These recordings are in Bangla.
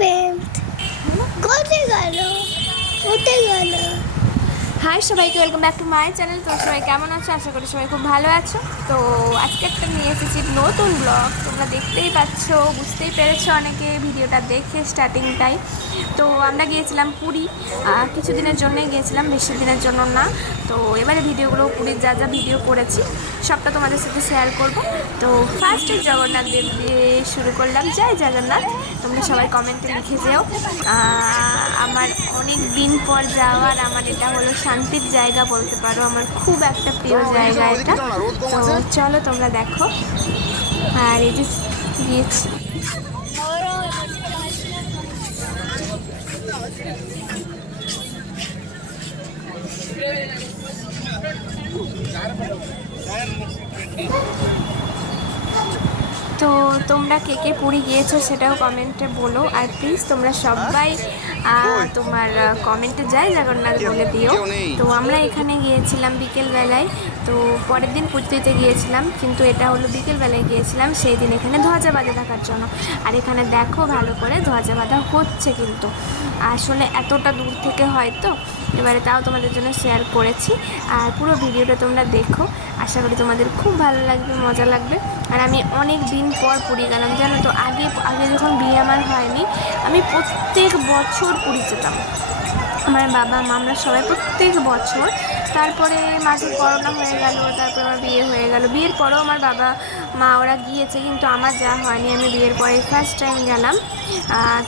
পেন্ট কোথায় গেল কোথায় গেল। হাই সবাইকে, welcome back to my channel. তো সবাই কেমন আছো? আশা করি সবাই খুব ভালো আছো। তো আজকে একটা নিয়ে এসেছি নতুন ব্লগ। তোমরা দেখতেই পাচ্ছ, বুঝতেই পেরেছো অনেকে ভিডিওটা দেখে স্টার্টিংটাই। তো আমরা গিয়েছিলাম পুরী, কিছুদিনের জন্যই গিয়েছিলাম, বেশি দিনের জন্য না। তো এবারে ভিডিওগুলো পুরীর যা যা ভিডিও করেছি সবটা তোমাদের সাথে শেয়ার করব। তো ফার্স্টে জগন্নাথ দেব দিয়ে শুরু করলাম। জয় জগন্নাথ। তোমরা সবাই কমেন্টে লিখে যেও। আমার অনেক দিন পর যাওয়ার আমার এটা হলো শান্তির জায়গা বলতে পারো। আমার খুব একটা প্রিয় জায়গা এটা। তো চলো তোমরা দেখো। আর এই যে গিয়েছি, তো তোমরা কে কে পুরী গিয়েছো সেটাও কমেন্টে বলো। আর প্লিজ তোমরা সবাই তোমার কমেন্টে জয় জগন্নাথ বলে দিও। তো আমরা এখানে গিয়েছিলাম বিকেলবেলায়। তো পরের দিন পুজোতে গিয়েছিলাম, কিন্তু এটা হলো বিকেলবেলায় গিয়েছিলাম সেই দিন এখানে ধ্বজা বাঁধা থাকার জন্য। আর এখানে দেখো ভালো করে ধ্বজা বাঁধা হচ্ছে, কিন্তু আসলে এতটা দূর থেকে হয়তো এবারে তাও তোমাদের জন্য শেয়ার করেছি। আর পুরো ভিডিওটা তোমরা দেখো, আশা করি তোমাদের খুব ভালো লাগবে, মজা লাগবে। আর আমি অনেক দিন পর পুরী গেলাম, জানো তো। আগে আগে যখন বিয়ে আমার হয়নি, আমি প্রত্যেক বছর পুরী যেতাম। আমার বাবা মা আমরা সবাই প্রত্যেক বছর। তারপরে মাঝে করোনা হয়ে গেল, তারপর আমার বিয়ে হয়ে গেল। বিয়ের পরেও আমার বাবা মা ওরা গিয়েছে, কিন্তু আমার যা হয়নি। আমি বিয়ের পরে ফার্স্ট টাইম গেলাম।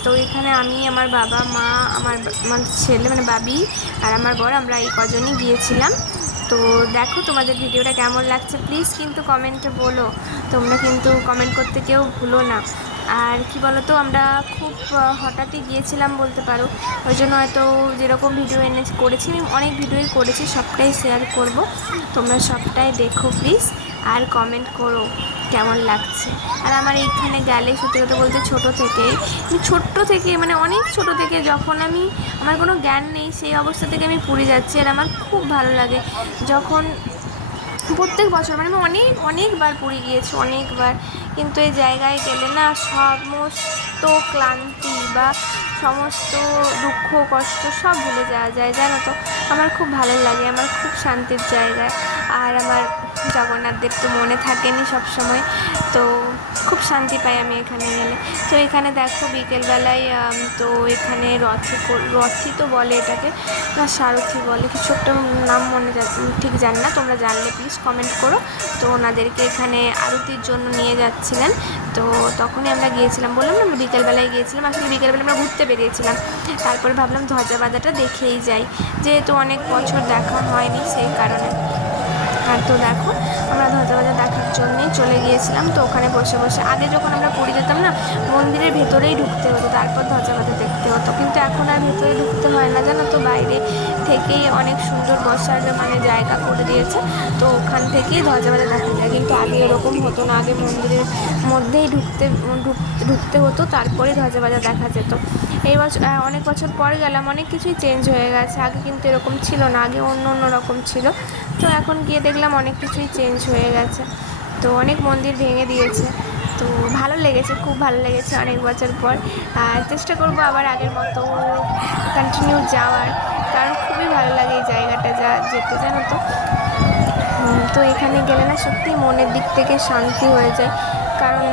তো এখানে আমি, আমার বাবা মা, আমার ছেলে মানে বাবি আর আমার বর, আমরা এই কজনই গিয়েছিলাম। তো দেখো তোমাদের ভিডিওটা কেমন লাগছে প্লিজ কিন্তু কমেন্টে বলো। তোমরা কিন্তু কমেন্ট করতে কেউ ভুলো না। আর কি বলো তো, আমরা খুব হঠাৎই গিয়েছিলাম বলতে পারো। ওই জন্য হয়তো যেরকম ভিডিও করেছি, আমি অনেক ভিডিওই করেছি, সবটাই শেয়ার করব। তোমরা সবটাই দেখো প্লিজ, আর কমেন্ট করো কেমন লাগছে। আর আমার এইখানে গেলে সত্যি কথা বলতে ছোট্ট থেকে মানে অনেক ছোট থেকে, যখন আমার কোনো জ্ঞান নেই সেই অবস্থা থেকে আমি পুরী যাচ্ছি। আর আমার খুব ভালো লাগে যখন প্রত্যেক বছর, মানে আমি অনেকবার পুরী গিয়েছি, অনেকবার। কিন্তু এই জায়গায় গেলে না সমস্ত ক্লান্তি বা সমস্ত দুঃখ কষ্ট সব ভুলে যাওয়া যায়, জানো তো। আমার খুব ভালো লাগে, আমার খুব শান্তির জায়গায়। আর আমার জগন্নাথ দেব তো মনে থাকেনি সবসময়, তো খুব শান্তি পাই আমি এখানে গেলে। তো এখানে দেখো বিকেলবেলায়, তো এখানে রথই তো বলে এটাকে, না সারথি বলে, কিছু একটা নাম ঠিক জানি না। তোমরা জানলে প্লিজ কমেন্ট করো। তো ওনাদেরকে এখানে আরতির জন্য নিয়ে যাচ্ছিলেন। তো তখনই আমরা গিয়েছিলাম, বললাম না আমরা বিকেলবেলায় গিয়েছিলাম। আসলে বিকেলবেলা আমরা ঘুরতে বেরিয়েছিলাম, তারপরে ভাবলাম ধ্বজা বাঁধাটা দেখেই যাই, যেহেতু অনেক বছর দেখা হয়নি সেই কারণে। আর তো দেখো আমরা ধ্বজা বাঁধা দেখার জন্যেই চলে গিয়েছিলাম। তো ওখানে বসে বসে, আগে যখন আমরা পুরী যেতাম না, মন্দিরের ভেতরেই ঢুকতে হতো, তারপর ধ্বজা বাঁধা দেখতে হতো। কিন্তু এখন আর ভেতরে ঢুকতে হয় না, জানো তো। বাইরে থেকেই অনেক সুন্দর বসার মানে জায়গা করে দিয়েছে, তো ওখান থেকেই ধ্বজা বাঁধা দেখা যায়। কিন্তু আগে এরকম হতো না, আগে মন্দিরের মধ্যেই ঢুকতে হতো, তারপরেই ধ্বজা বাঁধা দেখা যেত। এই বছর অনেক বছর পর গেলাম, অনেক কিছুই চেঞ্জ হয়ে গেছে। আগে কিন্তু এরকম ছিল না, আগে অন্য রকম ছিল। তো এখন গিয়ে দেখলাম অনেক কিছুই চেঞ্জ হয়ে গেছে। তো অনেক মন্দির ভেঙে দিয়েছে। তো ভালো লেগেছে, খুব ভালো লেগেছে অনেক বছর পর। আর চেষ্টা করবো আবার আগের মতো কন্টিনিউ যাওয়ার, কারণ খুবই ভালো লাগে এই জায়গাটা যেতে, জানো তো। তো এখানে গেলে না সত্যি মনের দিক থেকে শান্তি হয়ে যায়, কারণ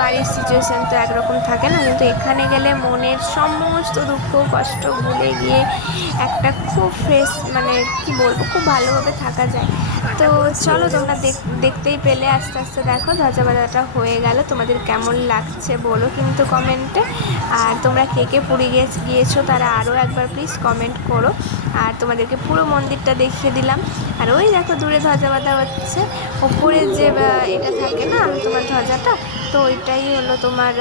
বাড়ির সিচুয়েশান তো একরকম থাকে না, কিন্তু এখানে গেলে মনের সমস্ত দুঃখ কষ্ট ভুলে গিয়ে একটা খুব ফ্রেশ, মানে কি বলবো, খুব ভালোভাবে থাকা যায়। তো চলো তোমরা দেখতেই পেলে, আস্তে আস্তে দেখো ধ্বজা বাঁধাটা হয়ে গেল। তোমাদের কেমন লাগছে বলো কিন্তু কমেন্টে। আর তোমরা কে কে পুরী গিয়েছো তারা আরও একবার প্লিজ কমেন্ট করো। আর তোমাদেরকে পুরো মন্দিরটা দেখিয়ে দিলাম। আর ওই দেখো দূরে ধ্বজা বাঁধা হচ্ছে, ওপরে যে এটা থাকে না তোমার ধ্বজাটা, তো ওইটাই হলো তোমার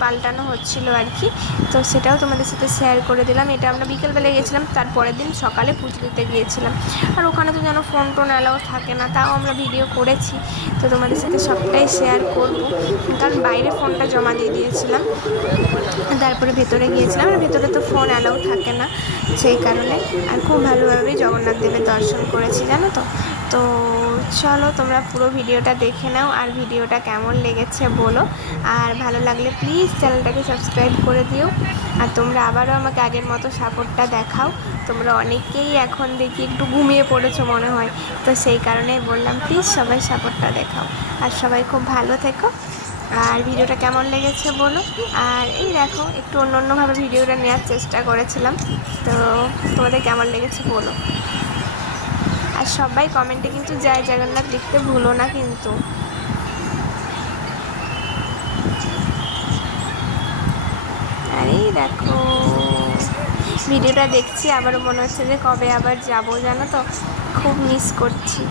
পাল্টানো হচ্ছিল আর কি। তো সেটাও তোমাদের সাথে শেয়ার করে দিলাম। এটা আমরা বিকেলবেলা গিয়েছিলাম, তারপরের দিন সকালে পুজো দিতে গিয়েছিলাম। আর ওখানে তো যেন ফোন টোন অ্যালাও থাকে না, তাও আমরা ভিডিও করেছি। তো তোমাদের সাথে সবটাই শেয়ার করবো, কারণ বাইরে ফোনটা জমা দিয়ে দিয়েছিলাম। তারপরে ভেতরে গিয়েছিলাম, আর ভেতরে তো ফোন অ্যালাউ থাকে না, সেই কারণে। আর খুব ভালোভাবেই জগন্নাথ দেবের দর্শন করেছি, জানো তো। তো চলো তোমরা পুরো ভিডিওটা দেখে নাও, আর ভিডিওটা কেমন লেগেছে বলো, আর ভালো লাগলে প্লিজ চ্যানেলটাকে সাবস্ক্রাইব করে দিও। আর তোমরা আবারও আমাকে আগের মতো সাপোর্টটা দেখাও। তোমরা অনেকেই এখন দেখি একটু ঘুমিয়ে পড়েছো মনে হয়, তো সেই কারণেই বললাম প্লিজ সবাই সাপোর্টটা দেখাও। আর সবাই খুব ভালো থেকো, আর ভিডিওটা কেমন লেগেছে বলো। আর এই দেখো একটু অন্যভাবে ভিডিওটা নেওয়ার চেষ্টা করেছিলাম, তো তোমাদের কেমন লেগেছে বলো। আর সবাই কমেন্টে কিন্তু জয় জগন্নাথ লিখতে ভুলো না কিন্তু। আর এই দেখো ভিডিওটা দেখছি, আবারও মনে হচ্ছে যে কবে আবার যাবো, জানো তো, খুব মিস করছি।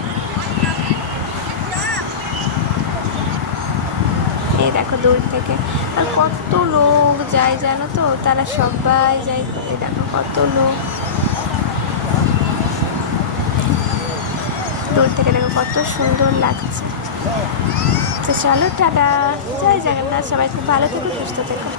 এই দেখো দূর থেকে আর কত লোক যায় জানো তো, তারা সবাই যায়। এই দেখো কত লোক দূর থেকে, দেখো কত সুন্দর লাগছে। তো চলো টাটা, জয় জগন্নাথ, সবাই খুব ভালো থেকো, সুস্থ থেকো।